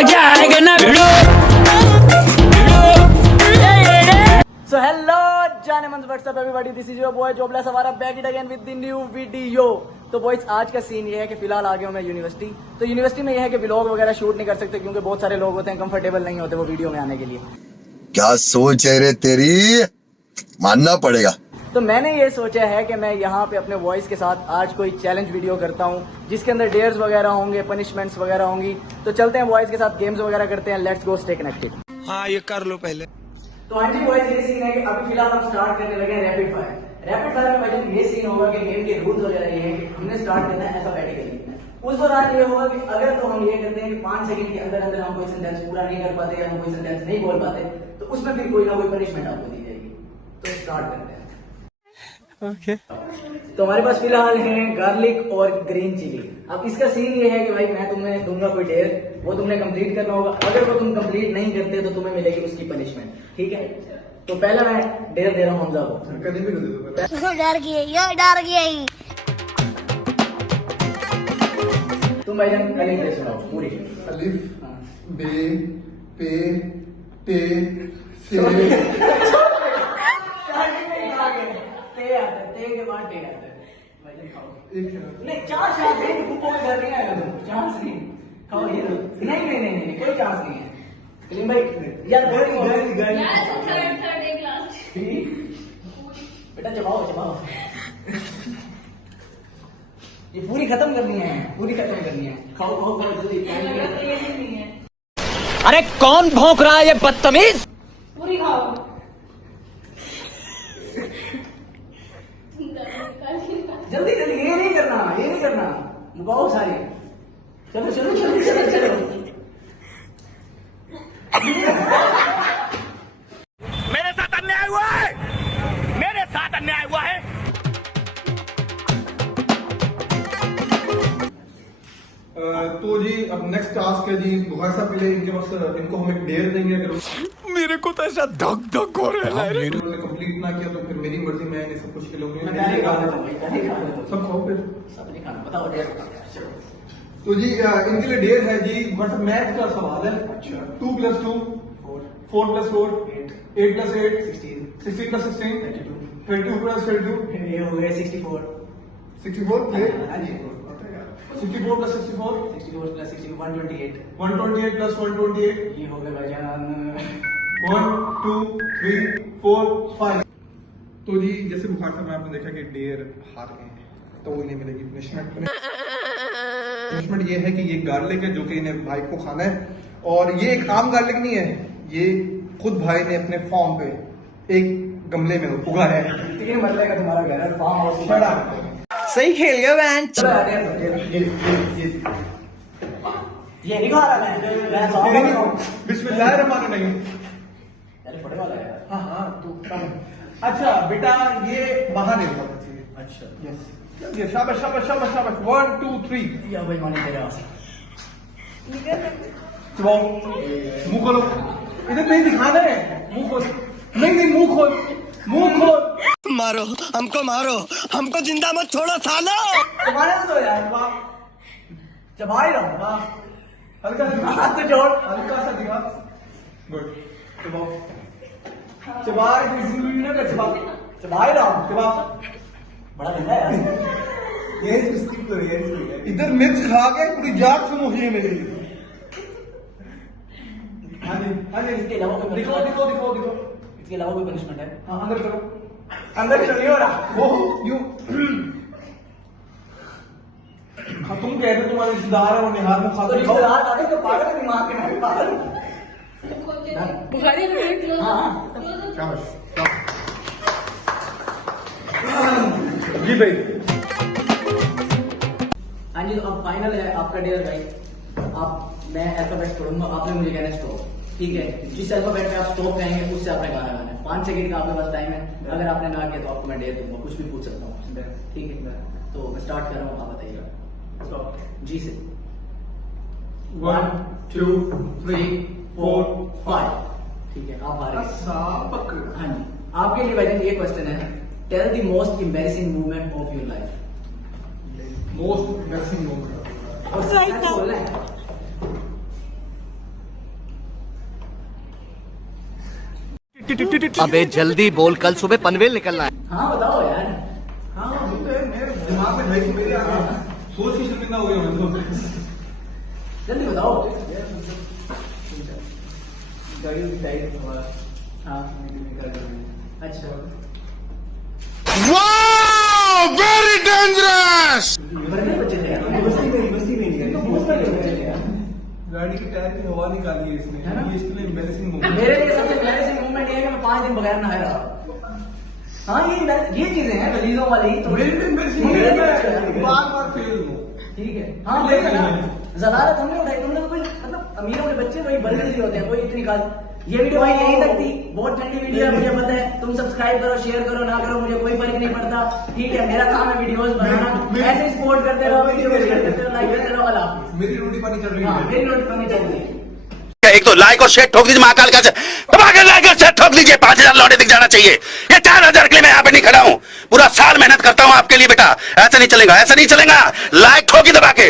मजा आएगा ना भिड़ो। So hello Janemans, what's up everybody, this is your boy Jobless हमारा back it again with the new video। तो boys आज का सीन ये है कि फिलहाल आ गया हूँ मैं यूनिवर्सिटी। तो यूनिवर्सिटी में ये है कि व्लॉग वगैरह शूट नहीं कर सकते क्योंकि बहुत सारे लोग होते हैं कंफर्टेबल नहीं होते वो वीडियो में आने के लिए। क्या सोच है रे तेरी, मानना पड़ेगा। तो मैंने ये सोचा है कि मैं यहाँ पे अपने वॉइस के साथ आज कोई चैलेंज वीडियो करता हूँ जिसके अंदर डेयर्स वगैरह होंगे, पनिशमेंट्स वगैरह होंगी। तो चलते हैं वॉइस के साथ गेम्स वगैरह करते हैं। Let's go, stay connected. हाँ ये कर लो पहले। तो हाँ जी बॉयज, ये सीन है कि अभी फिलहाल हम स्टार्ट करने लगे हैं रैपिड फायर। रैपिड फायर में भाई ये सीन होगा कि गेम के रूल्स वगैरह ये है कि हमने स्टार्ट करना है अल्फाबेटिकली। उस दौरान ये होगा कि अगर तो हम ये करते हैं कि 5 सेकंड के अंदर अंदर हम कोई सेंटेंस पूरा नहीं कर पाते या हम कोई सेंटेंस नहीं बोल पाते तो उसमें भी कोई ना कोई पनिशमेंट आपको दी जाएगी। तो स्टार्ट करते हैं। ओके। तो हमारे पास फिलहाल है गार्लिक और ग्रीन चिली। अब इसका सीन ये है कि भाई मैं तुम्हें दूंगा कोई डेयर, वो तुमने कंप्लीट करना होगा। अगर वो तुम कंप्लीट नहीं करते तो तुम्हें मिलेगी उसकी पनिशमेंट, ठीक है। तो पहला मैं डेयर दे रहा हूँ हमजा को। डर गया तुम भाईजान अलिफ ले सुनाओ पूरी। अलिफ बे पे ते से ते के बाद टे आता है। भाईजान खाओ। एक शब्द। नहीं 4 चांस है, ऊपर कर देंगे अगर तुम चांस नहीं खाओ ये लो। नहीं कोई चांस नहीं है। सलीम भाई यार गली थर्ड एक लास्ट बेटा चबाओ ये पूरी खत्म करनी है। खाओ जल्दी। अरे कौन भौंक रहा है ये बदतमीज। पूरी खाओ। जल्दी ये नहीं करना बहुत सारी। चलो मेरे साथ अन्याय हुआ है। तो जी अब नेक्स्ट टास्क है जी बुखार साहब के लिए। इनके पास इनको हम एक डेयर देंगे। अगर मेरे को तो ऐसा धक हो रहा है। उन्होंने कंप्लीट ना किया तो फिर मेरी मर्जी, मैं इन्हें सब कुछ खिलाऊंगी। सब खाओ फिर। सब नहीं खाना बताओ डेयर। तो जी इनके लिए डेयर है जी मतलब मैथ का सवाल है। अच्छा 2 + 2 4 + 4 8 + 8 16 + 16 32 + 32 ये हो गए 64 64 हाँ जी 64 + 64 64 + 60 128 128 + 128 ये हो गए भाईजान 1 2 3 4 5। तो जी जैसे बुखार साहब में आपने देखा कि डेयर हार गए हैं तो उन्हें मिलेगी पनिशमेंट ये है कि ये गार्लिक है जो कि इन्हें भाई को खाना है। और ये एक आम गार्लिक नहीं है, ये खुद भाई ने अपने फार्म पे एक गमले में उगाया है। 3 मरले का तुम्हारा घर है, फार्म हाउस। सही खेल गया बेंच। ये नहीं खा रहा मैं साफ कर रहा हूं। बिस्मिल्लाहिर्रहमानिर्रहीम। अरे फटे वाला है। हाँ तू अच्छा बेटा ये बाहर नहीं होना चाहिए। अच्छा यस ये शाबाश 1 2 3 या भाई माने तेरे आस चबाओ। मुंह खोलो, इधर नहीं दिखाना है। मुंह खोल। नहीं मुंह खोल। मारो हमको जिंदा मत छोड़ो सालो। तुम्हारे तो यार बाप चबा ही रहा हूं। हल्का सा हाथ तो जोड़। हल्का सा दिखा। गुड चबा चबा ही रहा हूं। चबा। बड़ा गंदा है यार। इधर मिर्च खा के पूरी जाग समोसी है मेरी। हाँ जी इसके अलावा कोई दिखो। इसके अलावा कोई पनिशमेंट है? हाँ अंदर करो। अंदर चल नहीं हो रहा वो यू हाँ तुम कह रहे तुम्हारे रिश्तेदार है वो निहार मुंह तो खाते रिश्तेदार आते तो पागल है दिमाग के नहीं पागल। बुखारी हाँ जी भाई। हाँ जी तो अब फाइनल है आपका डेयर भाई। आप मैं अल्फाबेट पढ़ूंगा, आपने मुझे कहना है स्टॉप, ठीक है। जिस अल्फाबेट में आप स्टॉप कहेंगे उससे आपने गाना गाना है। 5 सेकंड का आपके पास टाइम है। अगर आपने ना किया तो आपको मैं डेयर दूंगा, कुछ भी पूछ सकता हूँ, ठीक है। तो मैं स्टार्ट कर रहा हूँ, आप बताइएगा जी से। 1 2 3 4 5 ठीक है, आप आ रहे हैं। हाँ जी आपके लिए भाईजान ये क्वेश्चन है, tell the most embarrassing movement of your life. Most embarrassing moment बोलना है। अबे जल्दी बोल, कल सुबह पनवेल निकलना है। हाँ बताओ यार। हाँ वो तो है, मेरे दिमाग में भाई मेरे सोच की शर्मिंदा हो गया मैं तो। जल्दी बताओ। गाड़ी टाइट हुआ। हाँ अच्छा वेरी डेंजरस। बड़े बच्चे थे यार, बस्ती में नहीं तो बहुत बड़े बच्चे थे यार। गाड़ी की टायर की हवा निकाली है इसने, है ना? ये इसके लिए एम्बैरेसिंग मोमेंट। मेरे लिए सबसे एम्बैरेसिंग मोमेंट ये है कि मैं 5 दिन बगैर नहाए रहा। हाँ ये चीजें हैं वलीजों वाली तो मेरे लिए एम्बैरेसिंग मेरे लिए है, बार फेल हूँ। ठीक है। हाँ वही है ना, ज़लालत हमने उठाई, तुमने कोई मतलब अमीरों के बच्चे वही बड़े होते हैं, कोई इतनी खास। ये वीडियो भाई यहीं तक थी, बहुत ठंडी वीडियो है मुझे पता है। तुम सब्सक्राइब करो, शेयर करो, ना करो मुझे कोई फर्क नहीं पड़ता। ठीक है, मेरा काम है वीडियोस बनाना, ऐसे ही सपोर्ट करते रहो, वीडियो शेयर करते रहो, लाइक करते रहो। अल्लाह हाफिज़। मेरी रोटी पानी चल रही हाँ है। मेरी रोटी पानी चल रही है। एक तो लाइक और शेयर ठोक दीजिए, महाकाल का दबा के लाइक और शेयर ठोक दीजिए। 5000 लौटे दिख जाना चाहिए। ये 4000 के लिए मैं यहाँ पे नहीं खड़ा हूँ, पूरा साल मेहनत करता हूँ आपके लिए बेटा। ऐसा नहीं चलेगा, ऐसा नहीं चलेगा। लाइक ठोकी दबा के।